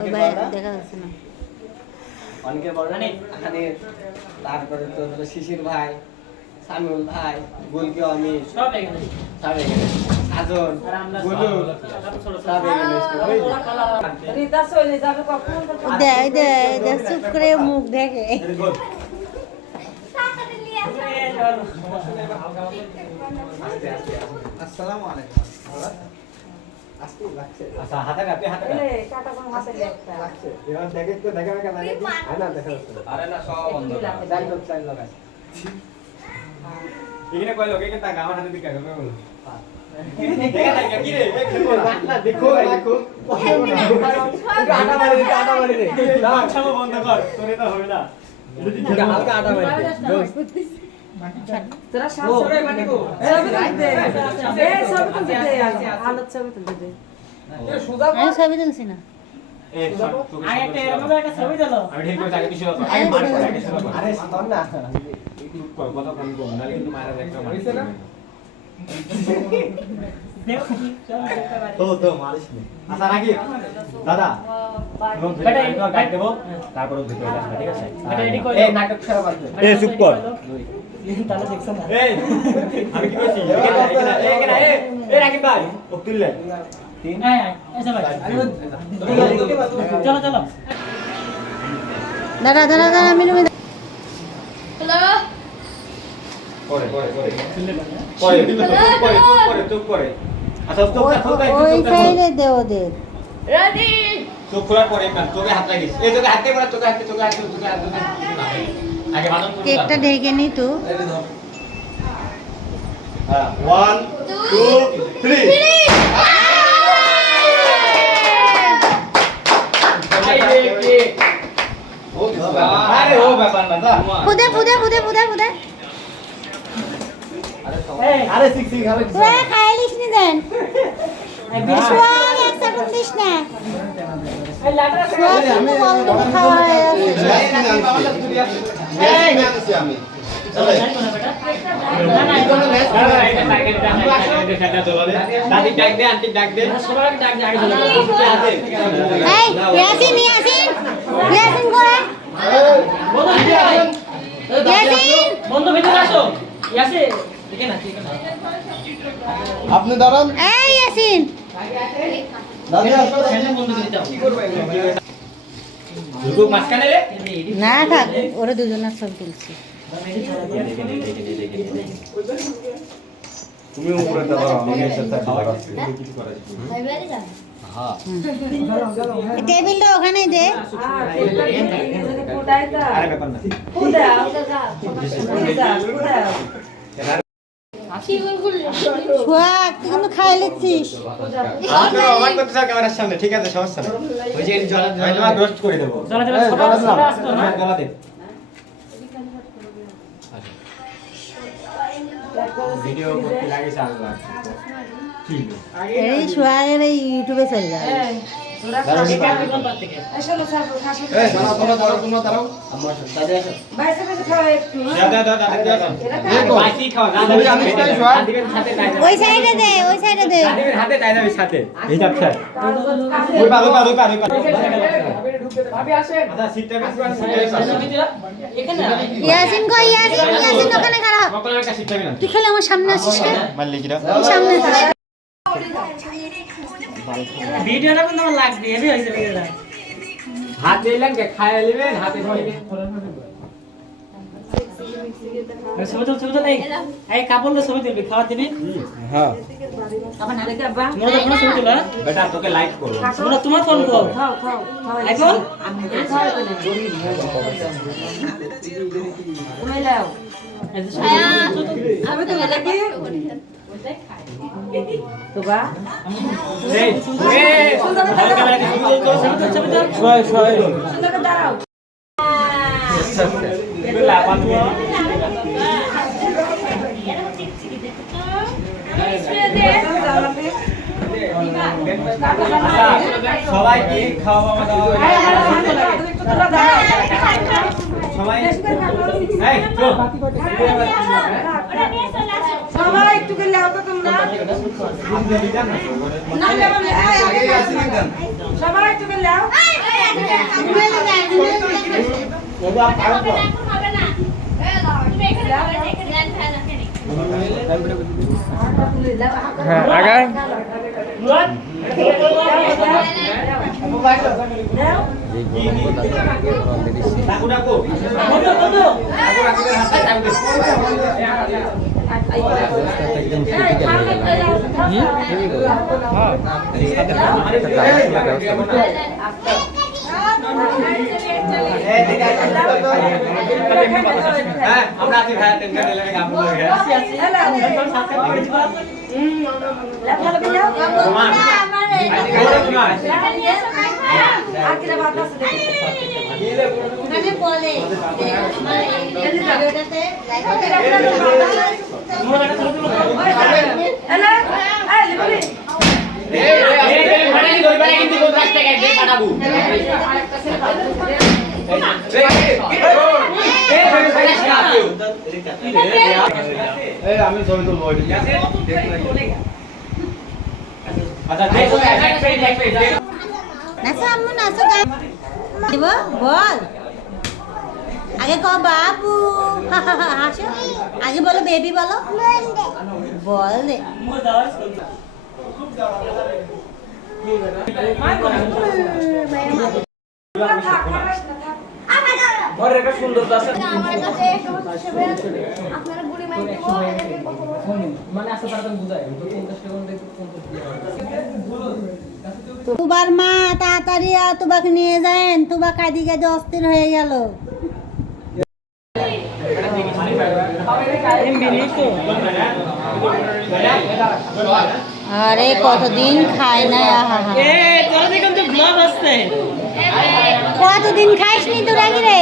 দেখা যাচ্ছে না অনেকে বড় তারপরে তো হলো শিশির ভাই, সামিউল ভাই, গুলকি, আমি সব এখানে সাজন গুলু সব এখানে চুপ করে মুখ দেখে। আসসালামু আলাইকুম। আচ্ছা হাতে কাটে হাতে কাটা কোন হাতে লাগছে এবার দেখে তো দেখা না লাগে না দেখা যাচ্ছে আরে না সব বন্ধ জান তো চাই লাগাই এখানে কয় লোক এখানে টাকা আমার হাতে দিকে কাটবে বলো কি রে না দেখো দেখো আটা মারি দে না ছামো বন্ধ কর তোরে তো হবে না এটা হালকা আটা মারি দে तेरा शाम से बने को सब दे ए सब तो दे हालत सब तो दे ए सुधा আমি ছবি তুলছি না এ আয় একটা এরকম একটা ছবি দিলো আমি ঠিক করে আগে দিছিল তো আগে মার করে আগে দিছিল আরে সাতন না একটু কথা কম কম নালে কিন্তু মারা দেখতে মারিছে না তো মারিস নি আচ্ছা রাখি দাদা বেটা এটা গাইড দেব তারপর ভিতরে আসবে ঠিক আছে বেটা রেডি কর এই নাটক ছাড়া বাদ দে এ চুপ কর তাহলে দেখছ না এই আমি কি কইছি এখানে এ রাকিব ভাই ও তুললে তিন হ্যাঁ এসে ভাই চলো চলো দাঁড়া দাঁড়া দাঁড়া মিনু হ্যালো পরে চুপ করে আচ্ছা চুপ ওই সাইডে দে ওদের রেডি চোখ খোলার পরে চোখে হাত লাগিস এই চোখে হাতে পড়া চোখে হাতে আগে বাদন কেকটা ঢেকে নি তো হ্যাঁ 1 2 3 আরে ও ব্যাপার না দা ফুদে ফুদে ফুদে ফুদে ফুদে আরে সিক আরে তোরা খাইলিস নি দেন সোয়াগ এক সেকেন্ড দিস না ए लाटरा সোয়াগ কিন্তু বন্ধ খাওয়া হয়ে গেছে এই নাচছি আমি চলে দাদি ডাক দে আন্টি ডাক দে সবাই ডাক দে আগে চলে এই ইয়াসিন ইয়াসিন ইয়াসিন করে ইয়াসিন বন্ধু ভিতরে আসো ইয়াসে দেখে না ঠিক আছে আপনি দাঁড়ান এই ইয়াসিন দাদি আসো এখানে বন্ধু দিতে দাও কি করবে দুটো মাঝখানে রে না থাক ওরা দুজনের ছবি তুলছি তুমি উপরে দাঁড়াও আমি এর সাথে দাঁড়াচ্ছি কিছু করা যাবে ভাইবারি না হ্যাঁ টেবিলটা ওখানেই দে আরে ব্যাপার না কি বল সোয়াগ তুই কিন্তু খাই লিচ্ছিস আপনি অবাক করতে চাও ক্যামেরার সামনে ঠিক আছে সমস্যা নেই ওই যে জল আমি তোমাকে রোস্ট করে দেব চলো চলো সবাই আসতো না গলা দে ভিডিও করতে লাগে আল্লাহ ঠিক এই সোয়াগের এই ইউটিউবে চলে যাবে দাঁড়াও ঠিক আছে কোন পার থেকে এই তোমরা দাঁড়াও আমার সাথে আসো দাদা বাকি খাও দাদা দিবেন সাথে দাই ওই সাইডে দে দিবেন হাতে দাই যাবে সাথে এই যাচ্ছে ওই পার ভাবি আসেন দাদা সিটটা এখানে ইয়াসিন কই ইয়াসিন ওখানে খারাপ মকলের একটা সিটটা বিনা তুই খেলে আমার সামনে আসিস কেন মানলি কিরা সামনে আসিস ভিডিওটা কিন্তু আমার লাগবে হেভি হইছে ভিডিওটা হাত দিলেন কে খায় নেবেন হাতে ধরে ছবি তুল এই কাপড় লো ছবি তুলবি খাওয়া দিবি হ্যাঁ আমার নারে কে বা মোর ফোন ছবি তুল বেটা তোকে লাইক করব মোর তোমার ফোন কো এখন আমি তো লাগে তো বা এই হালকা লাগে ছবি তুল শোয় সুন্দর দাঁড়াও এগুলা পান সবাই কি খাওয়া দাওয়া সবাই এই তো সবাই একটু গেলে আও তোমরা সবাই একটু গেলে আও হ্যাঁ আগায় ডাকু ডাকু হ্যাঁ আমরা আছি ভাই টেনশন নিলে কাম করে আমি জমি তুলবো আচ্ছা নাচো আম্মু নাচো গাই দেব বল আগে ক বাবু হাসো আগে বলো বেবি বলো বল দে ঘরের একটা সুন্দর আছে আমার কাছে আপনারা গুড়ি মাইক দিব মানে আসতে পারতাম বুঝাই তো 50 টাকা তুবার মা তাড়াতাড়ি তুবাকে নিয়ে যান তুবা কাঁদি কাঁদি অস্থির হয়ে গেল আরে কতদিন খায় না কতদিন খাইস নি তোরা কি রে